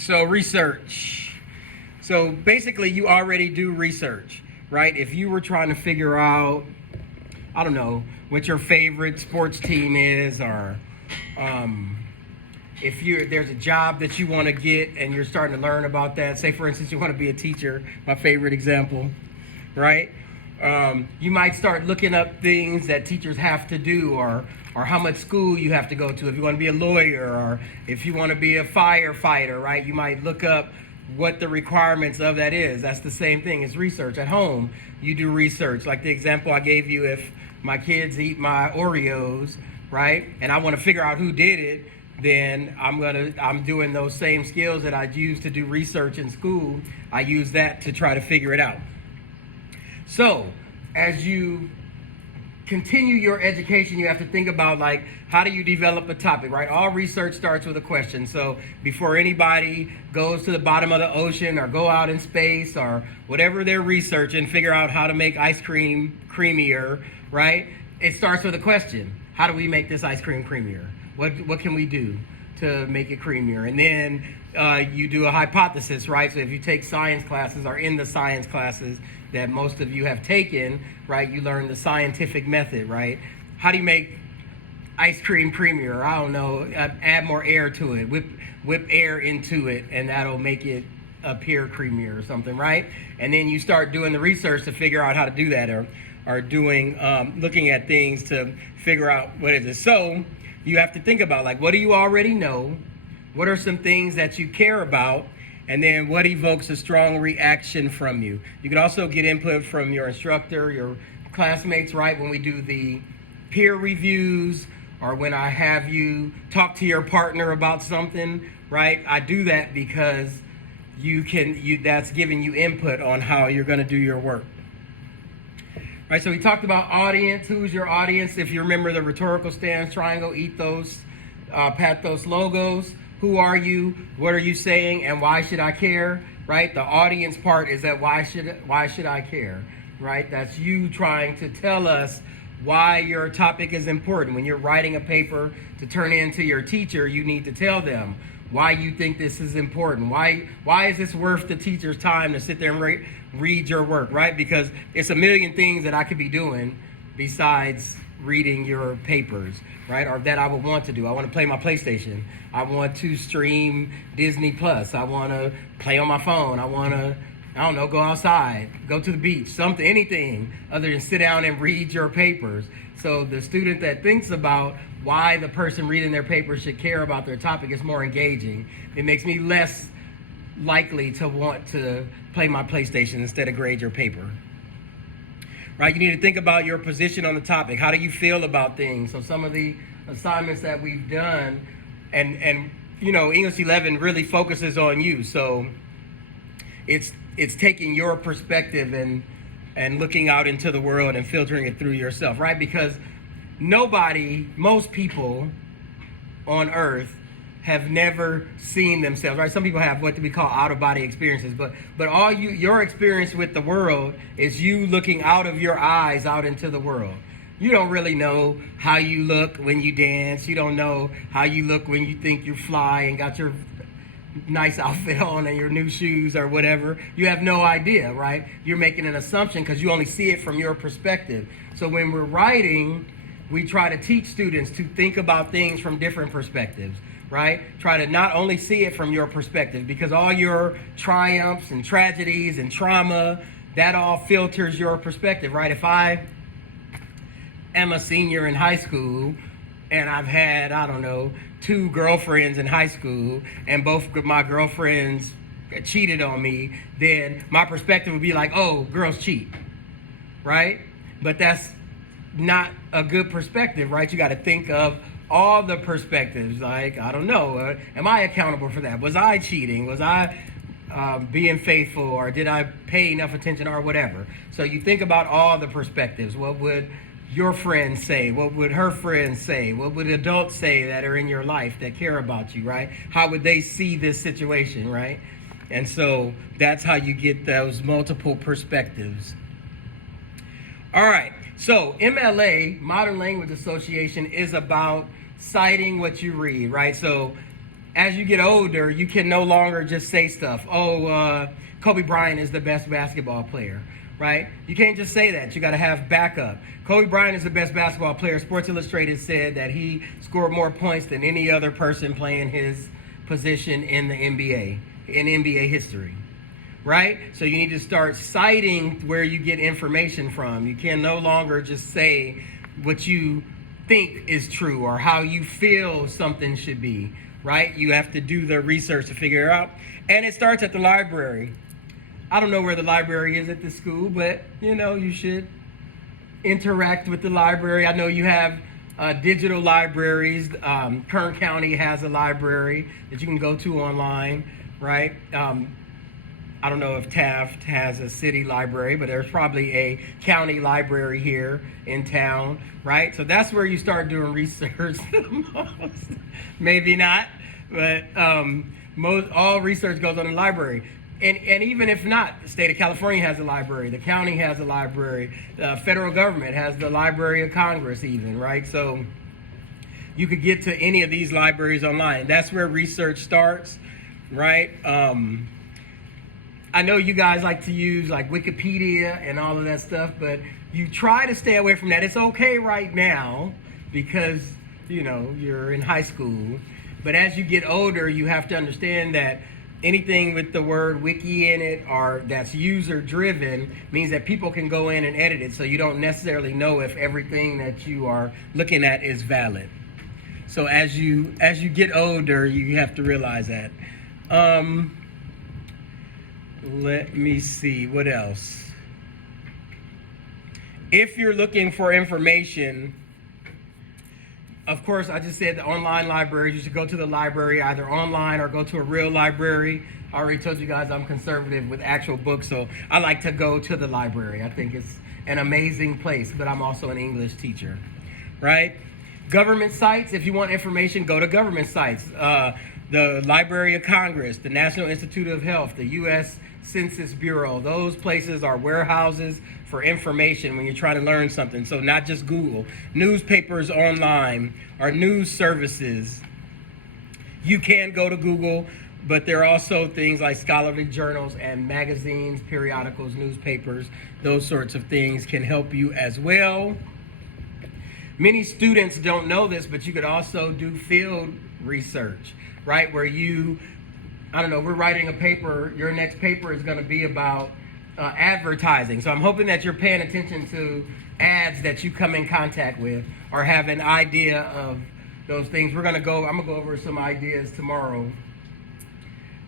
So research. So basically you already do research, right? If you were trying to figure out, I don't know, what your favorite sports team is, or if there's a job that you want to get and you're starting to learn about that. Say for instance you want to be a teacher, my favorite example, right? You might start looking up things that teachers have to do, or how much school you have to go to. If you want to be a lawyer, or if you want to be a firefighter, right? You might look up what the requirements of that is. That's the same thing as research. At home, you do research. Like the example I gave you, if my kids eat my Oreos, right, and I want to figure out who did it, then I'm doing those same skills that I used to do research in school. I use that to try to figure it out. So, as you continue your education, you have to think about, like, how do you develop a topic, right? All research starts with a question. So before anybody goes to the bottom of the ocean or go out in space or whatever they're researching, figure out how to make ice cream creamier, right? It starts with a question. How do we make this ice cream creamier? What can we do to make it creamier? And then you do a hypothesis, right? So if you take science classes, or in the science classes that most of you have taken, right, you learn the scientific method, right? How do you make ice cream creamier? I don't know, add more air to it, whip air into it, and that'll make it appear creamier or something, right? And then you start doing the research to figure out how to do that, or doing looking at things to figure out what is it. So you have to think about, like, what do you already know? What are some things that you care about? And then what evokes a strong reaction from you? You can also get input from your instructor, your classmates, right? When we do the peer reviews, or when I have you talk to your partner about something, right? I do that because that's giving you input on how you're gonna do your work. Right, so we talked about audience. Who's your audience? If you remember the rhetorical stance, triangle, ethos, pathos, logos. Who are you? What are you saying? And why should I care? Right? The audience part is that why should I care? Right? That's you trying to tell us why your topic is important. When you're writing a paper to turn in to your teacher, you need to tell them why you think this is important. Why is this worth the teacher's time to sit there and read your work, right? Because it's a million things that I could be doing besides reading your papers, right? Or that I would want to do. I want to play my PlayStation. I want to stream Disney Plus. I want to play on my phone. I want to, I don't know, go outside, go to the beach, something, anything other than sit down and read your papers. So the student that thinks about why the person reading their paper should care about their topic is more engaging. It makes me less likely to want to play my PlayStation instead of grade your paper. Right? You need to think about your position on the topic. How do you feel about things? So some of the assignments that we've done, and you know, English 11 really focuses on you. So it's taking your perspective and looking out into the world and filtering it through yourself, right? Because most people on earth have never seen themselves, right? Some people have what we call out-of-body experiences, but your experience with the world is you looking out of your eyes out into the world. You don't really know how you look when you dance. You don't know how you look when you think you fly and got your nice outfit on and your new shoes or whatever. You have no idea, right? You're making an assumption because you only see it from your perspective. So when we're writing, we try to teach students to think about things from different perspectives, right? Try to not only see it from your perspective, because all your triumphs and tragedies and trauma, that all filters your perspective, right? If I am a senior in high school and I've had, I don't know, 2 girlfriends in high school and both of my girlfriends cheated on me, then my perspective would be like, oh, girls cheat, right? But that's not a good perspective, right? You got to think of all the perspectives. Like, I don't know, am I accountable for that? Was I cheating? Was I being faithful, or did I pay enough attention, or whatever? So you think about all the perspectives. What would your friends say? What would her friends say? What would adults say that are in your life that care about you, right? How would they see this situation, right? And so that's how you get those multiple perspectives. All right, so MLA, Modern Language Association, is about citing what you read, right? So as you get older, you can no longer just say stuff. Oh, Kobe Bryant is the best basketball player, right? You can't just say that. You got to have backup. Kobe Bryant is the best basketball player. Sports Illustrated said that he scored more points than any other person playing his position in the NBA, in NBA history, right? So you need to start citing where you get information from. You can no longer just say what you think is true or how you feel something should be, right? You have to do the research to figure it out. And it starts at the library. I don't know where the library is at the school, but you should interact with the library. I know you have digital libraries. Kern County has a library that you can go to online, right? I don't know if Taft has a city library, but there's probably a county library here in town, right? So that's where you start doing research the most. Maybe not, but all research goes on in the library. And even if not, the state of California has a library, the county has a library, the federal government has the Library of Congress even, right? So you could get to any of these libraries online. That's where research starts, right? I know you guys like to use like Wikipedia and all of that stuff, but you try to stay away from that. It's okay right now because, you're in high school. But as you get older, you have to understand that anything with the word wiki in it or that's user driven means that people can go in and edit it. So you don't necessarily know if everything that you are looking at is valid. So as you get older, you have to realize that. Let me see, what else? If you're looking for information, of course, I just said the online libraries. You should go to the library either online or go to a real library. I already told you guys I'm conservative with actual books, so I like to go to the library. I think it's an amazing place, but I'm also an English teacher, right? Government sites, if you want information, go to government sites. The Library of Congress, the National Institute of Health, the U.S. Census Bureau. Those places are warehouses for information when you're trying to learn something. So not just Google. Newspapers online or news services. You can go to Google, but there are also things like scholarly journals and magazines, periodicals, newspapers. Those sorts of things can help you as well. Many students don't know this, but you could also do field research, right? Where we're writing a paper. Your next paper is going to be about advertising. So I'm hoping that you're paying attention to ads that you come in contact with or have an idea of those things. I'm going to go over some ideas tomorrow.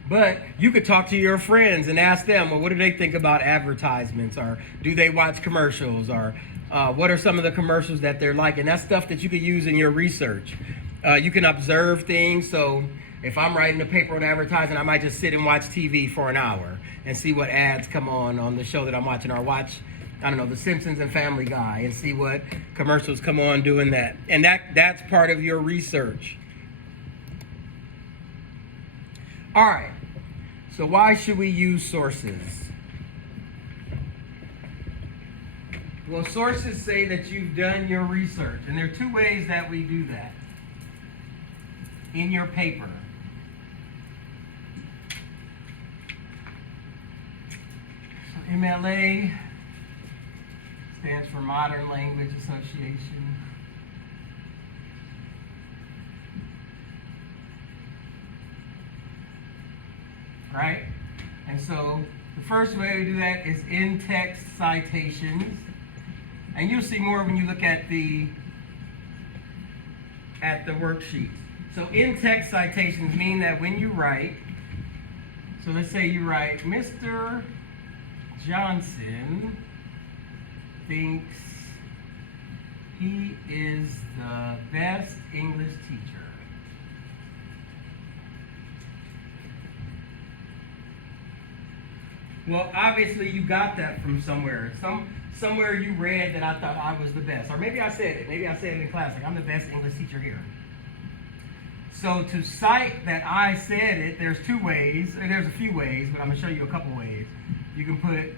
But you could talk to your friends and ask them, well, what do they think about advertisements? Or do they watch commercials? Or what are some of the commercials that they're like? And that's stuff that you could use in your research. You can observe things. So if I'm writing a paper on advertising, I might just sit and watch TV for an hour and see what ads come on the show that I'm watching, or watch, The Simpsons and Family Guy, and see what commercials come on doing that. And that's part of your research. All right. So why should we use sources? Well, sources say that you've done your research, and there are two ways that we do that in your paper. So MLA stands for Modern Language Association. Right? And so the first way we do that is in-text citations. And you'll see more when you look at the worksheets. So in-text citations mean that when you write, so let's say you write, Mr. Johnson thinks he is the best English teacher. Well, obviously you got that from somewhere. Somewhere you read that I thought I was the best. Or maybe I said it. Maybe I said it in class, like I'm the best English teacher here. So to cite that I said it, there's two ways. There's a few ways, but I'm going to show you a couple ways. You can put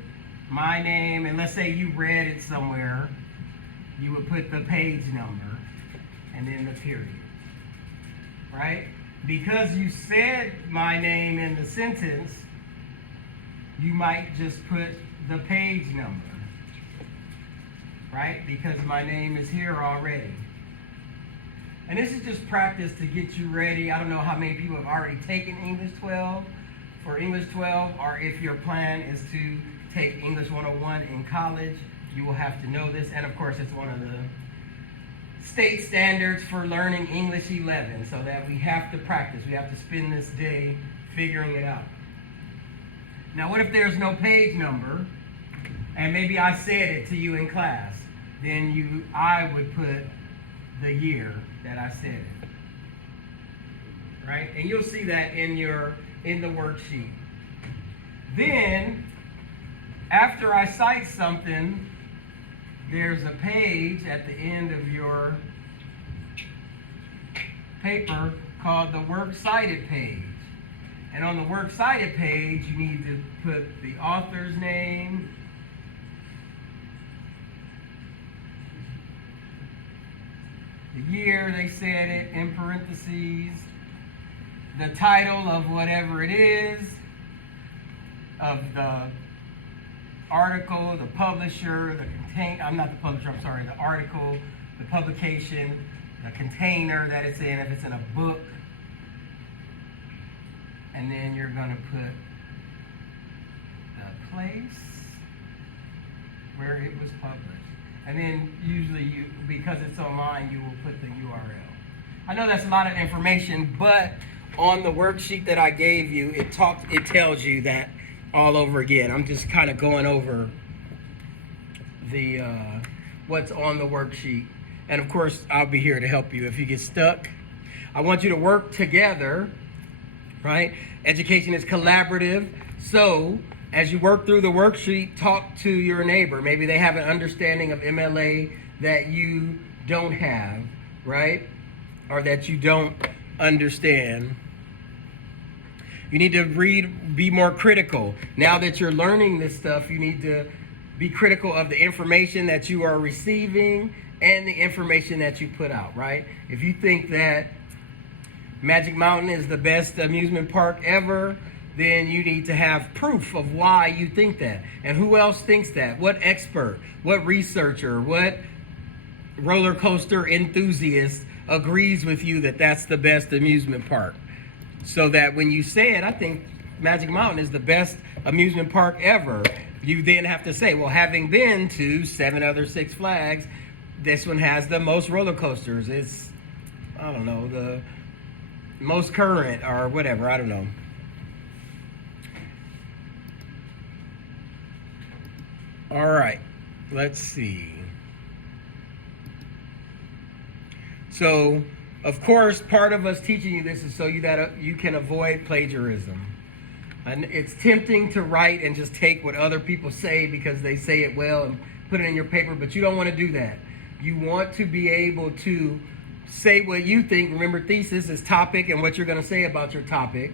my name, and let's say you read it somewhere. You would put the page number and then the period. Right? because you said my name in the sentence, you might just put the page number, right? Because my name is here already. And this is just practice to get you ready. I don't know how many people have already taken English 12 for English 12, or if your plan is to take English 101 in college, you will have to know this. And of course, it's one of the state standards for learning English 11, so that we have to practice. We have to spend this day figuring it out. Now, what if there's no page number, and maybe I said it to you in class? Then I would put the year that I said it, right? And you'll see that in the worksheet. Then, after I cite something, there's a page at the end of your paper called the Works Cited page. And on the Works Cited page, you need to put the author's name, the year they said it, in parentheses, the title of whatever it is, of the article, the publisher, the article, the publication, the container that it's in, if it's in a book. And then you're going to put the place where it was published. And then usually because it's online, you will put the URL. I know that's a lot of information, but on the worksheet that I gave you, it tells you that all over again. I'm just kind of going over the what's on the worksheet. And of course, I'll be here to help you if you get stuck. I want you to work together, right? Education is collaborative. So as you work through the worksheet, talk to your neighbor. Maybe they have an understanding of MLA that you don't have, right? Or that you don't understand. You need to be more critical. Now that you're learning this stuff, you need to be critical of the information that you are receiving and the information that you put out, right? If you think that Magic Mountain is the best amusement park ever, then you need to have proof of why you think that. And who else thinks that? What expert, what researcher, what roller coaster enthusiast agrees with you that that's the best amusement park? So that when you say it, I think Magic Mountain is the best amusement park ever, you then have to say, well, having been to 7 other Six Flags, this one has the most roller coasters. It's, I don't know, the most current or whatever, I don't know. All right, let's see. So, of course, part of us teaching you this is so that you can avoid plagiarism. And it's tempting to write and just take what other people say because they say it well and put it in your paper, but you don't want to do that. You want to be able to say what you think. Remember, thesis is topic and what you're going to say about your topic.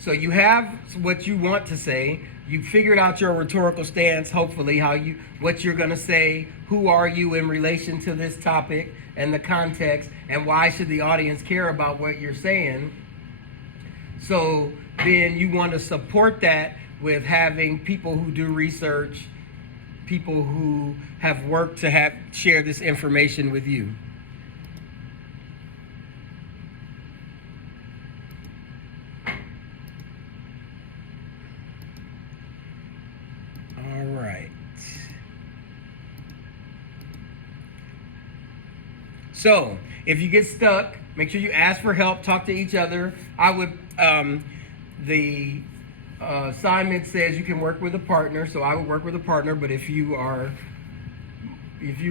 So you have what you want to say. You figured out your rhetorical stance, hopefully, what you're going to say. Who are you in relation to this topic and the context, and why should the audience care about what you're saying? So then you want to support that with having people who do research, people who have worked to share this information with you. All right. So if you get stuck, make sure you ask for help, talk to each other. I would, the assignment says you can work with a partner, so I would work with a partner, but if you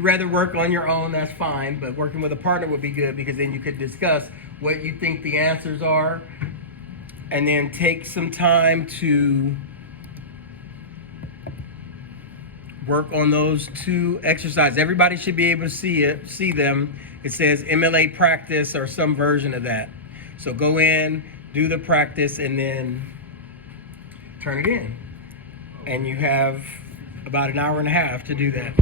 rather work on your own, that's fine, but working with a partner would be good because then you could discuss what you think the answers are and then take some time to work on those 2 exercises. Everybody should be able to see them. It says MLA practice or some version of that. So go in, do the practice, and then turn it in. And you have about an hour and a half to do that.